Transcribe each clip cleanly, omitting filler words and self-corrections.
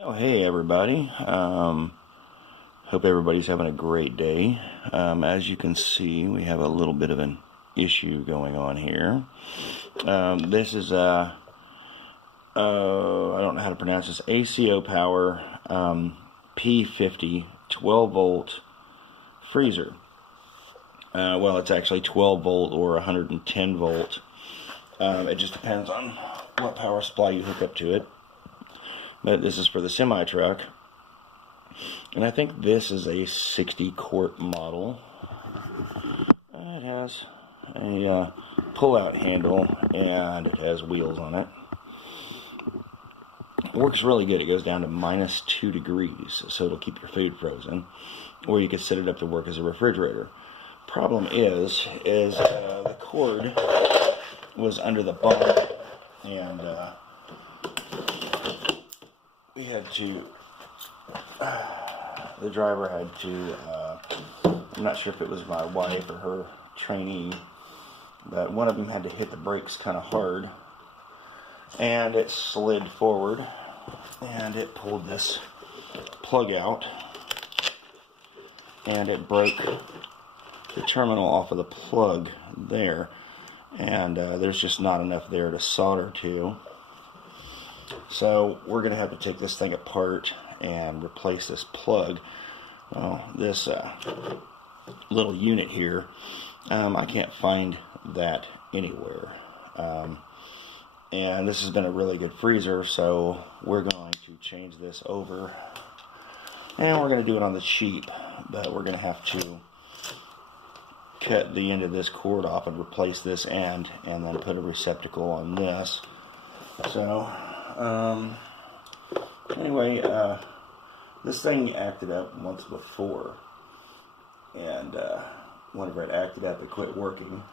Oh, hey everybody. Hope everybody's having a great day. As you can see, we have a little bit of an issue going on here. This is I don't know how to pronounce this, ACO Power P50 12 volt freezer. Well, it's actually 12 volt or 110 volt. It just depends on what power supply you hook up to it. But this is for the semi truck, and I think this is a 60 quart model. It has a pull-out handle and it has wheels on it. It works really good. It goes down to -2 degrees, so it'll keep your food frozen, or you could set it up to work as a refrigerator. Problem is the cord was under the bunk, and we had to, the driver had to, I'm not sure if it was my wife or her trainee, but one of them had to hit the brakes kind of hard, and it slid forward, and it pulled this plug out, and it broke the terminal off of the plug there, and there's just not enough there to solder to. So we're going to have to take this thing apart and replace this plug. Well, this little unit here, I can't find that anywhere. And this has been a really good freezer, so we're going to change this over. And we're going to do it on the cheap, but we're going to have to cut the end of this cord off and replace this end, and then put a receptacle on this. So anyway, this thing acted up once before, and whenever it acted up, it quit working,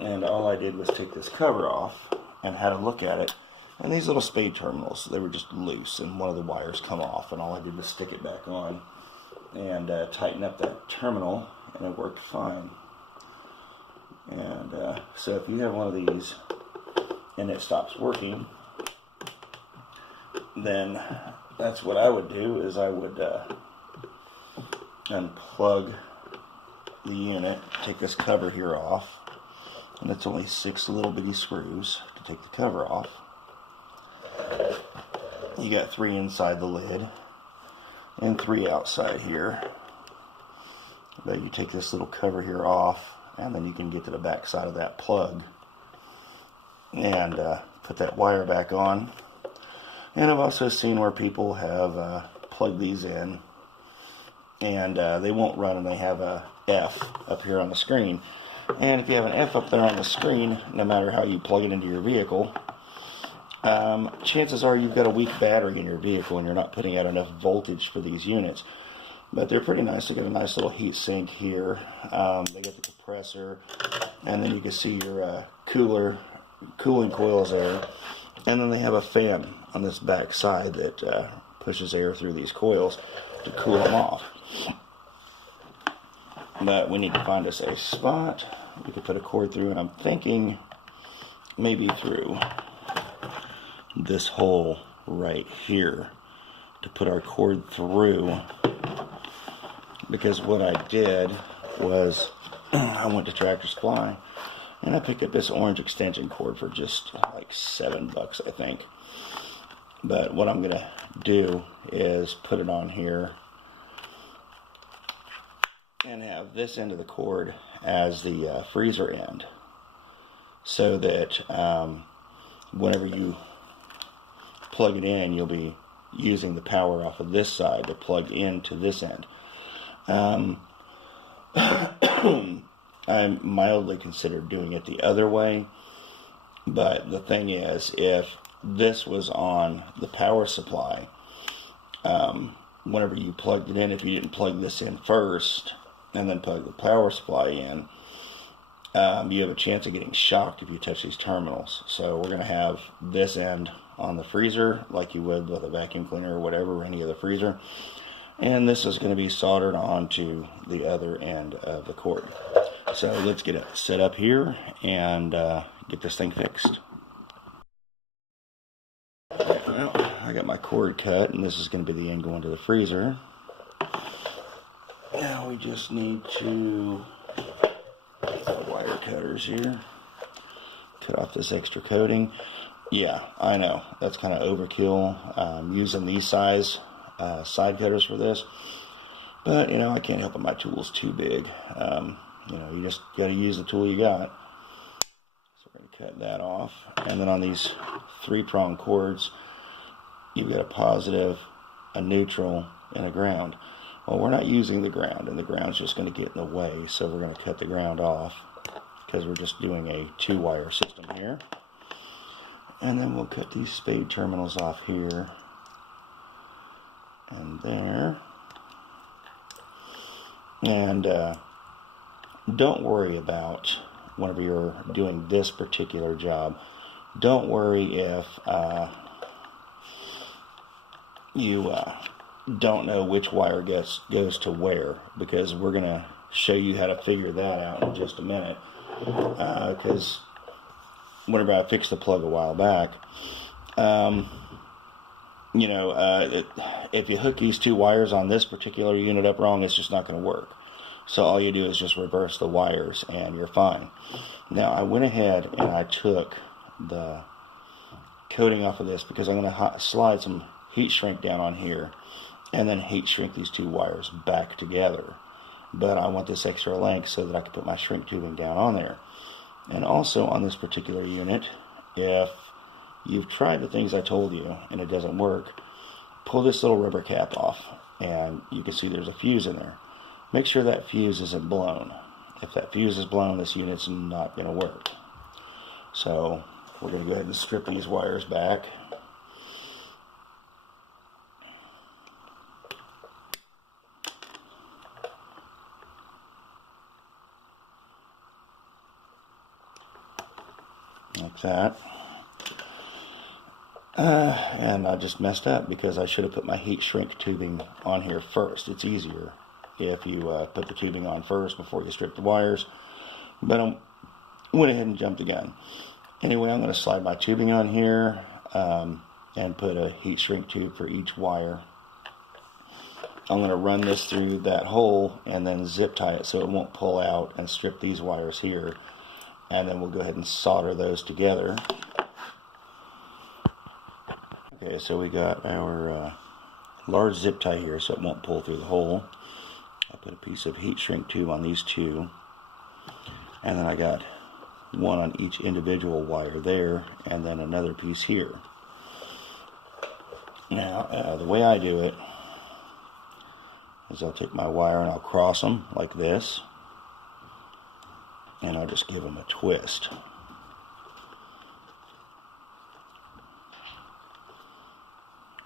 and all I did was take this cover off and had a look at it, and these little spade terminals, they were just loose, and one of the wires come off, and all I did was stick it back on and tighten up that terminal, and it worked fine. And so if you have one of these and it stops working, then that's what I would do, is I would unplug the unit, take this cover here off, and it's only 6 little bitty screws to take the cover off. You got 3 inside the lid and 3 outside here, but you take this little cover here off, and then you can get to the back side of that plug and put that wire back on. And I've also seen where people have plugged these in, and they won't run, and they have a F up here on the screen. And if you have an F up there on the screen, no matter how you plug it into your vehicle, chances are you've got a weak battery in your vehicle and you're not putting out enough voltage for these units. But they're pretty nice. They got a nice little heat sink here. They got the compressor, and then you can see your cooling coils there. And then they have a fan on this back side that pushes air through these coils to cool them off. But we need to find us a spot we could put a cord through, and I'm thinking maybe through this hole right here to put our cord through, because what I did was I went to Tractor Supply and I picked up this orange extension cord for just like $7, I think. But what I'm gonna do is put it on here and have this end of the cord as the freezer end, so that whenever you plug it in, you'll be using the power off of this side to plug into this end. I mildly considered doing it the other way, but the thing is, if this was on the power supply, whenever you plugged it in, if you didn't plug this in first and then plug the power supply in, you have a chance of getting shocked if you touch these terminals. So we're going to have this end on the freezer like you would with a vacuum cleaner or whatever, any other freezer, and this is going to be soldered onto the other end of the cord. So let's get it set up here and get this thing fixed. Well, I got my cord cut, and this is going to be the end going to the freezer. Now we just need to get the wire cutters here. Cut off this extra coating. Yeah, I know, that's kind of overkill, using these size side cutters for this. But, you know, I can't help it, my tool's too big. You know, you just got to use the tool you got. So we're going to cut that off. And then on these 3-prong cords, you've got a positive, a neutral, and a ground. Well, we're not using the ground, and the ground's just going to get in the way, so we're going to cut the ground off because we're just doing a 2-wire system here. And then we'll cut these spade terminals off here and there. And don't worry about, whenever you're doing this particular job, don't worry if you don't know which wire goes to where, because we're going to show you how to figure that out in just a minute. Because whenever I fixed the plug a while back, you know, if you hook these 2 wires on this particular unit up wrong, it's just not going to work. So all you do is just reverse the wires and you're fine. Now I went ahead and I took the coating off of this because I'm going to slide some heat shrink down on here and then heat shrink these 2 wires back together. But I want this extra length so that I can put my shrink tubing down on there. And also on this particular unit, if you've tried the things I told you and it doesn't work, pull this little rubber cap off and you can see there's a fuse in there. Make sure that fuse isn't blown. If that fuse is blown, this unit's not going to work. So we're going to go ahead and strip these wires back. Like that. And I just messed up because I should have put my heat shrink tubing on here first. It's easier if you put the tubing on first before you strip the wires. But I went ahead and jumped the gun. Anyway, I'm going to slide my tubing on here and put a heat shrink tube for each wire. I'm going to run this through that hole and then zip tie it so it won't pull out, and strip these wires here. And then we'll go ahead and solder those together. Okay, so we got our large zip tie here so it won't pull through the hole. I put a piece of heat shrink tube on these 2. And then I got one on each individual wire there, and then another piece here. Now, the way I do it is I'll take my wire and I'll cross them like this. And I'll just give them a twist.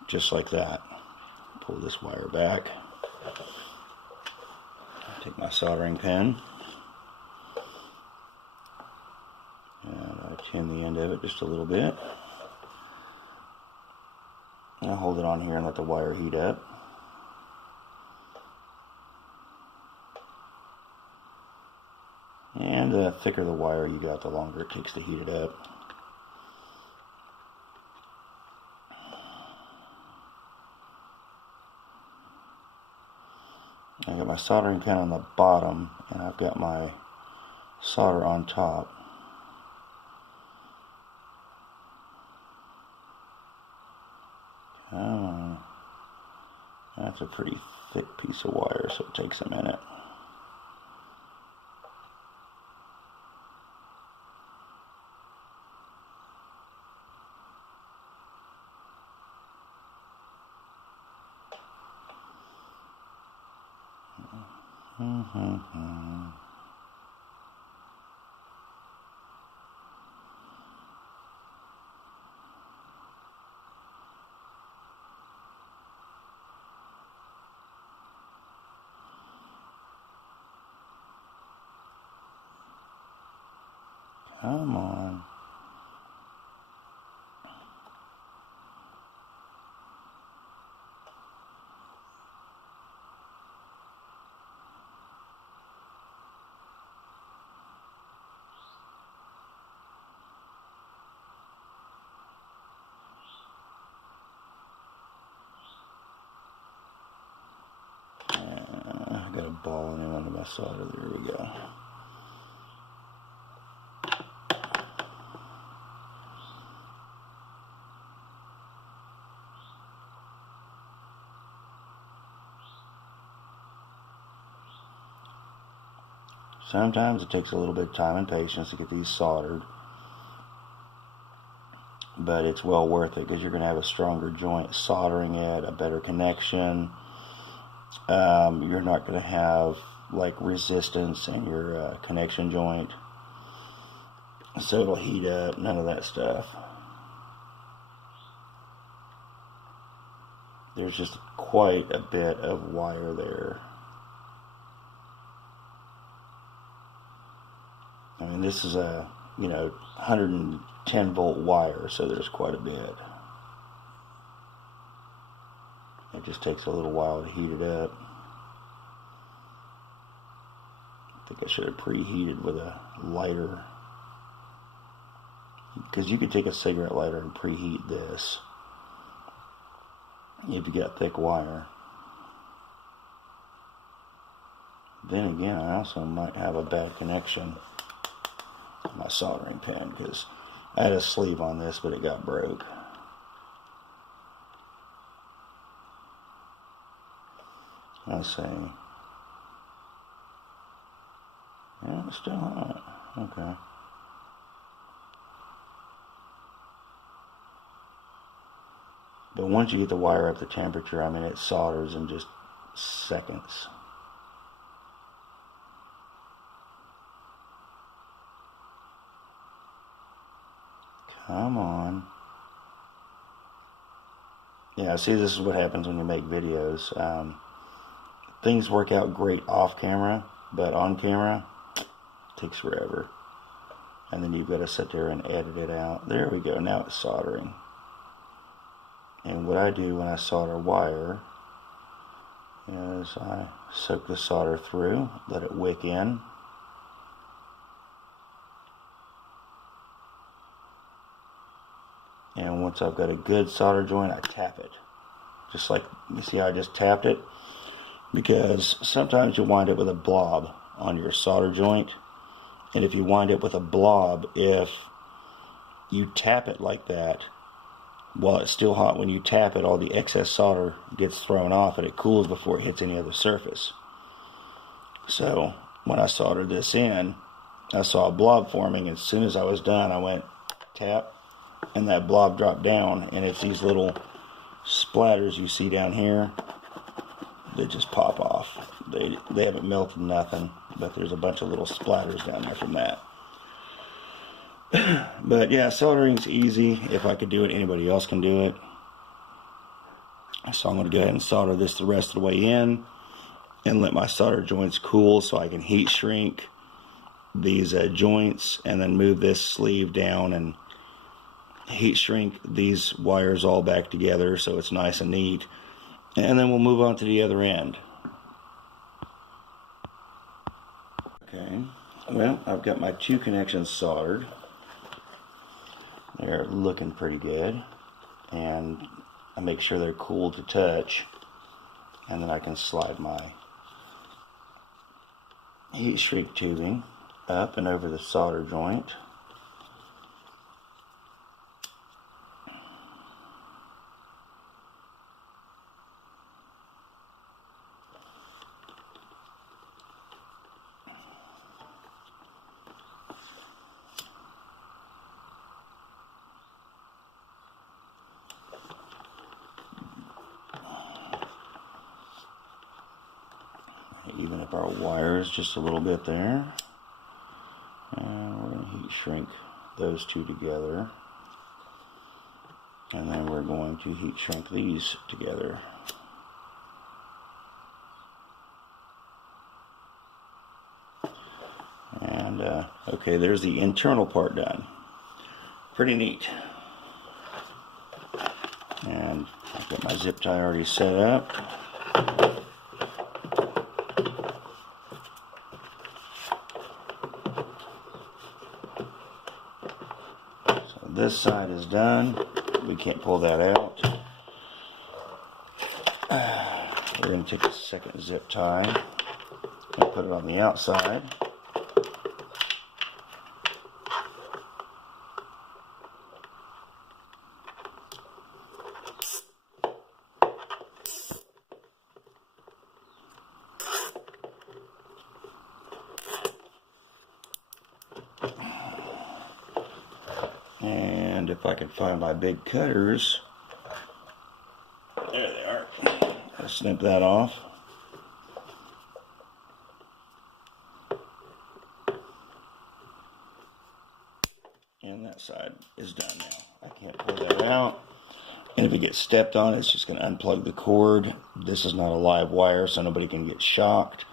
Just like that. Pull this wire back. Take my soldering pen. And I tin the end of it just a little bit. And I'll hold it on here and let the wire heat up. And the thicker the wire you got, the longer it takes to heat it up. I got my soldering pen on the bottom, and I've got my solder on top. That's a pretty thick piece of wire, so it takes a minute. Come on. balling in under my solder. There we go. Sometimes it takes a little bit of time and patience to get these soldered, but it's well worth it because you're going to have a stronger joint soldering it, a better connection. You're not going to have like resistance in your connection joint, so it'll heat up, none of that stuff. There's just quite a bit of wire there. I mean, this is a, 110 volt wire, so there's quite a bit. It just takes a little while to heat it up. I think I should have preheated with a lighter, because you could take a cigarette lighter and preheat this if you got thick wire. Then again, I also might have a bad connection on my soldering pen, because I had a sleeve on this, but it got broke. Let's see. Yeah, it's still hot. Okay. But once you get the wire up to temperature, I mean, it solders in just seconds. Come on. Yeah, see, this is what happens when you make videos. Things work out great off camera, but on camera, it takes forever. And then you've got to sit there and edit it out. There we go, now it's soldering. And what I do when I solder wire is I soak the solder through, let it wick in. And once I've got a good solder joint, I tap it. Just like, you see how I just tapped it? Because sometimes you wind up with a blob on your solder joint. And if you wind up with a blob, if you tap it like that, while it's still hot, when you tap it, all the excess solder gets thrown off and it cools before it hits any other surface. So when I soldered this in, I saw a blob forming. As soon as I was done, I went tap, and that blob dropped down, and it's these little splatters you see down here that just pop off. They haven't melted nothing, but there's a bunch of little splatters down there from that. But yeah, soldering's easy. If I could do it, anybody else can do it. So I'm going to go ahead and solder this the rest of the way in and let my solder joints cool so I can heat shrink these joints, and then move this sleeve down and heat shrink these wires all back together so it's nice and neat. And then we'll move on to the other end. Okay, well, I've got my two connections soldered. They're looking pretty good, and I make sure they're cool to touch, and then I can slide my heat shrink tubing up and over the solder joint. Even up our wires just a little bit there, and we're going to heat shrink those two together, and then we're going to heat shrink these together. And okay, there's the internal part done. Pretty neat. And I've got my zip tie already set up. This side is done. We can't pull that out. We're going to take a second zip tie. and put it on the outside. And if I can find my big cutters, there they are. I'll snip that off. And that side is done now. I can't pull that out. And if it gets stepped on, it's just going to unplug the cord. This is not a live wire, so nobody can get shocked.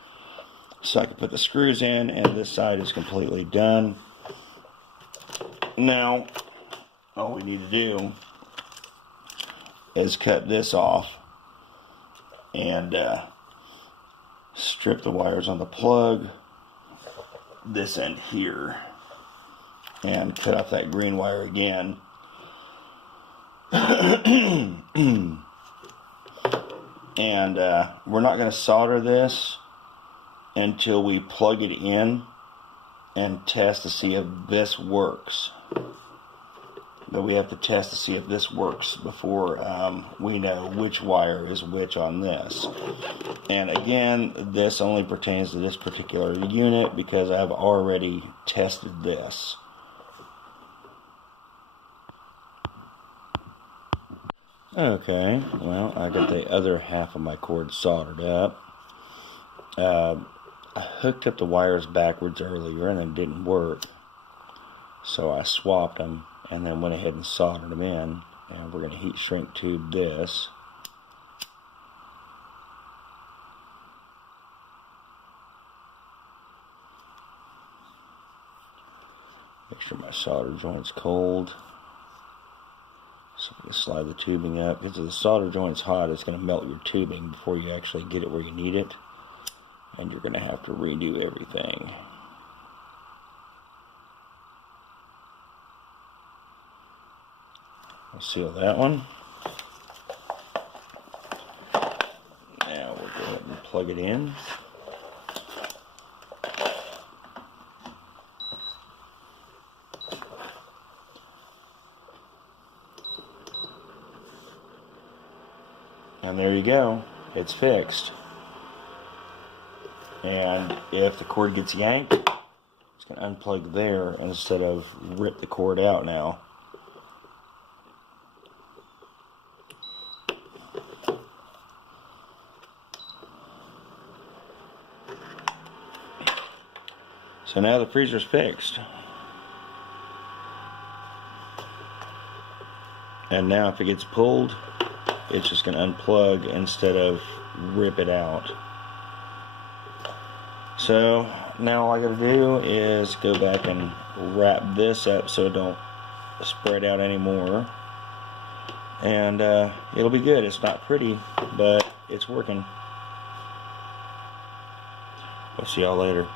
So I can put the screws in, and this side is completely done. Now, all we need to do is cut this off and strip the wires on the plug, this end here, and cut off that green wire again. And we're not going to solder this until we plug it in and test to see if this works. But we have to test to see if this works before we know which wire is which on this. And again, this only pertains to this particular unit because I've already tested this. Okay, well, I got the other half of my cord soldered up. I hooked up the wires backwards earlier and it didn't work. So I swapped them and then went ahead and soldered them in. And we're going to heat shrink tube this. Make sure my solder joint's cold. So we can slide the tubing up. Because if the solder joint's hot, it's going to melt your tubing before you actually get it where you need it. And you're going to have to redo everything. I'll seal that one. Now we'll go ahead and plug it in. And there you go. It's fixed. And if the cord gets yanked, it's going to unplug there instead of rip the cord out now. So now the freezer's fixed. And now if it gets pulled, it's just going to unplug instead of rip it out. So now all I got to do is go back and wrap this up so it don't spread out anymore. And it'll be good. It's not pretty, but it's working. We'll see y'all later.